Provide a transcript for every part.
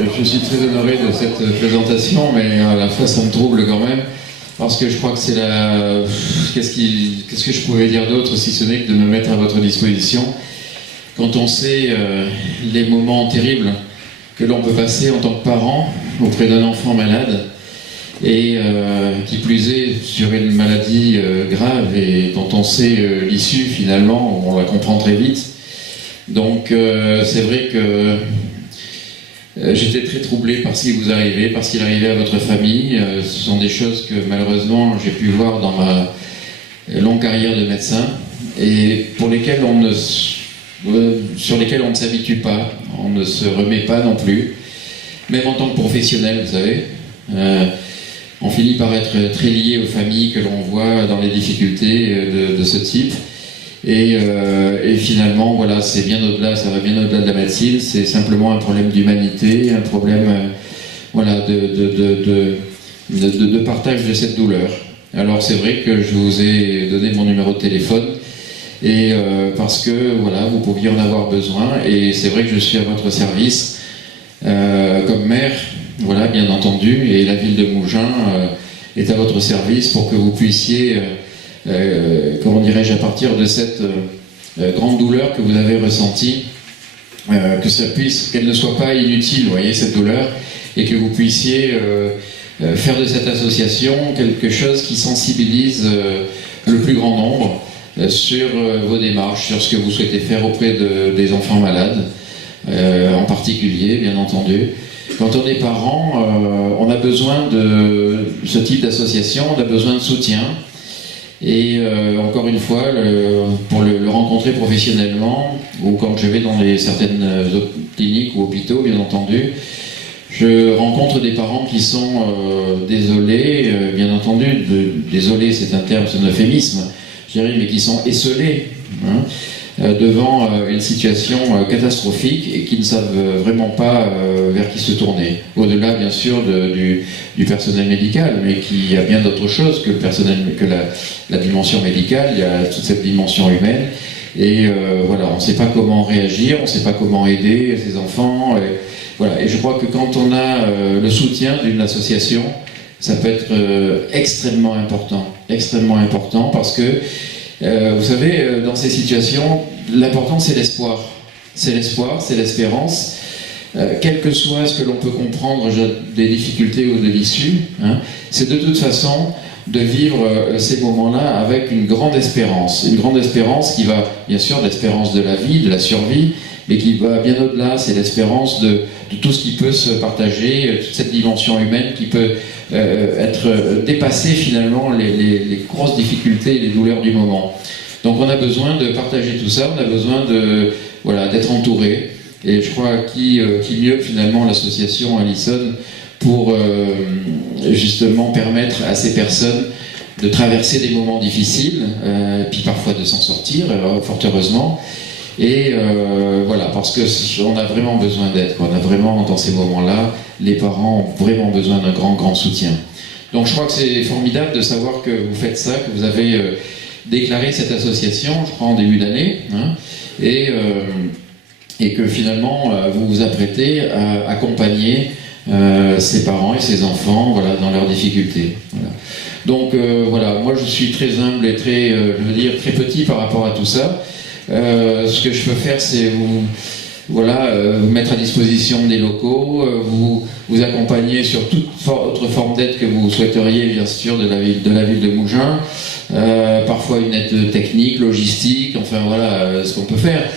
Je suis très honoré de cette présentation, mais à la fois ça me trouble quand même, parce que je crois que c'est la... Qu'est-ce que je pouvais dire d'autre si ce n'est que de me mettre à votre disposition quand on sait les moments terribles que l'on peut passer en tant que parent auprès d'un enfant malade, et qui plus est sur une maladie grave et dont on sait l'issue finalement, on la comprend très vite. Donc c'est vrai que j'étais très troublé par ce qui vous arrivait, par ce qui arrivait à votre famille. Ce sont des choses que malheureusement j'ai pu voir dans ma longue carrière de médecin et pour lesquelles sur lesquelles on ne s'habitue pas, on ne se remet pas non plus, même en tant que professionnel, vous savez. On finit par être très lié aux familles que l'on voit dans les difficultés de ce type. Et finalement, voilà, c'est bien au-delà, ça va bien au-delà de la médecine, c'est simplement un problème d'humanité, un problème voilà, de partage de cette douleur. Alors c'est vrai que je vous ai donné mon numéro de téléphone, et parce que voilà, vous pouviez en avoir besoin, et c'est vrai que je suis à votre service comme maire, voilà, bien entendu, et la ville de Mougins est à votre service pour que vous puissiez... comment dirais-je, à partir de cette grande douleur que vous avez ressentie, qu'elle ne soit pas inutile, vous voyez, cette douleur, et que vous puissiez faire de cette association quelque chose qui sensibilise le plus grand nombre sur vos démarches, sur ce que vous souhaitez faire auprès des enfants malades, en particulier, bien entendu. Quand on est parent, on a besoin de ce type d'association, on a besoin de soutien. Et encore une fois, pour le rencontrer professionnellement, ou quand je vais dans certaines cliniques ou hôpitaux, bien entendu, je rencontre des parents qui sont désolés, bien entendu, désolé c'est un terme, c'est un euphémisme, je dirais, mais qui sont esseulés devant une situation catastrophique et qui ne savent vraiment pas vers qui se tourner. Au-delà, bien sûr, du personnel médical, mais qui a bien d'autres choses que la dimension médicale. Il y a toute cette dimension humaine. Et voilà, on ne sait pas comment réagir, on ne sait pas comment aider ces enfants. Et, voilà. Et je crois que quand on a le soutien d'une association, ça peut être extrêmement important, parce que vous savez, dans ces situations, l'important c'est l'espoir. C'est l'espoir, c'est l'espérance. Quel que soit ce que l'on peut comprendre des difficultés ou de l'issue, c'est de toute façon de vivre ces moments-là avec une grande espérance. Une grande espérance qui va, bien sûr, l'espérance de la vie, de la survie, mais qui va bien au-delà, c'est l'espérance de tout ce qui peut se partager, toute cette dimension humaine qui peut être dépasser finalement les grosses difficultés et les douleurs du moment. Donc on a besoin de partager tout ça, on a besoin d'être entouré, et je crois qui mieux finalement l'association Allison pour justement permettre à ces personnes de traverser des moments difficiles, puis parfois de s'en sortir, fort heureusement. Et voilà, parce qu'on a vraiment besoin d'aide, on a vraiment, dans ces moments-là, les parents ont vraiment besoin d'un grand soutien. Donc je crois que c'est formidable de savoir que vous faites ça, que vous avez déclaré cette association, je crois en début d'année, et que finalement vous vous apprêtez à accompagner ces parents et ces enfants, voilà, dans leurs difficultés. Voilà. Donc voilà, moi je suis très humble et très petit par rapport à tout ça. Ce que je peux faire, c'est vous mettre à disposition des locaux, vous accompagner sur toute autre forme d'aide que vous souhaiteriez, bien sûr, de la ville de Mougins, parfois une aide technique, logistique, enfin voilà ce qu'on peut faire.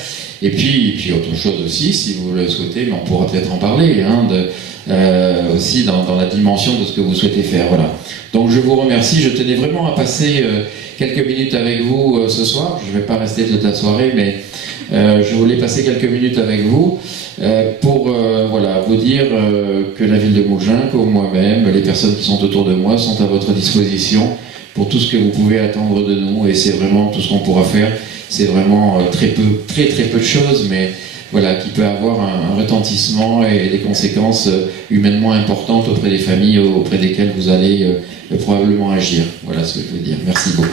Et puis autre chose aussi, si vous le souhaitez, mais on pourra peut-être en parler, aussi dans la dimension de ce que vous souhaitez faire. Voilà. Donc je vous remercie, je tenais vraiment à passer quelques minutes avec vous ce soir. Je ne vais pas rester toute la soirée, mais je voulais passer quelques minutes avec vous pour vous dire que la ville de Mougins, comme moi-même, les personnes qui sont autour de moi sont à votre disposition pour tout ce que vous pouvez attendre de nous, et c'est vraiment tout ce qu'on pourra faire. C'est vraiment très peu de choses, mais voilà, qui peut avoir un retentissement et des conséquences humainement importantes auprès des familles auprès desquelles vous allez probablement agir. Voilà ce que je veux dire. Merci beaucoup.